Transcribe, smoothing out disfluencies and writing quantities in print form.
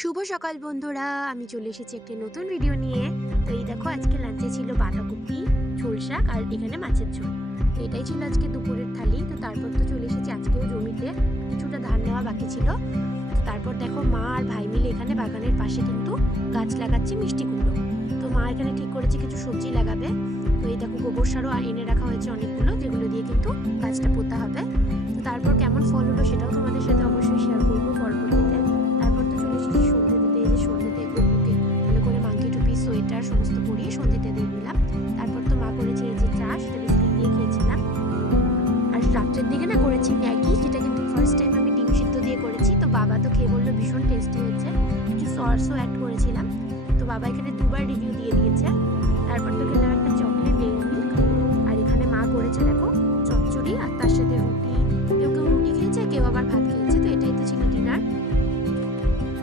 শুভ সকাল বন্ধুরা, আমি চলে এসেছি একটি নতুন ভিডিও নিয়ে। তো এই দেখো, আজকে লাঞ্চে ছিল বাঁধাকপি, ঝোল শাক আর এখানে মাছের ঝোল। তো এটাই ছিল আজকে দুপুরের থালি। তো তারপর তো চলে এসেছি আজকেও জমিতে, কিছুটা ধান নেওয়া বাকি ছিল। তো তারপর দেখো, মা আর ভাই মিলে এখানে বাগানের পাশে কিন্তু গাছ লাগাচ্ছে মিষ্টি কুমড়ো। তো মা এখানে ঠিক করেছে কিছু সবজি লাগাবে। তো এই দেখো, গোবর সারও এনে রাখা হয়েছে অনেকগুলো, যেগুলো দিয়ে কিন্তু গাছটা পোতা হবে। তো তারপর কেমন ফল হলো সেটাও তোমাদের সাথে অবশ্যই শেয়ার করবো পরবর্তীতে। তারপর তো চলে এসেছি সন্ধ্যে দিতে। এই যে সন্ধ্যেতে গপুকে ভালো করে মাংকি টুপি সোয়েটার সমস্ত পরিয়ে সন্ধ্যেতে দিয়ে দিলাম। তারপর তো মা করেছে এই যে চা, সেটা বিস্কিট দিয়ে খেয়েছিলাম। আর রাত্রের দিকে না করেছি ম্যাগি, যেটা কিন্তু ফার্স্ট টাইম আমি ডিম সিদ্ধ দিয়ে করেছি। তো বাবা তো খেয়ে বললো ভীষণ টেস্টি হয়েছে, কিছু সসও অ্যাড করেছিলাম। তো বাবা এখানে দুবার রিভিউ দিয়ে দিয়েছে। তারপর তো খেলাম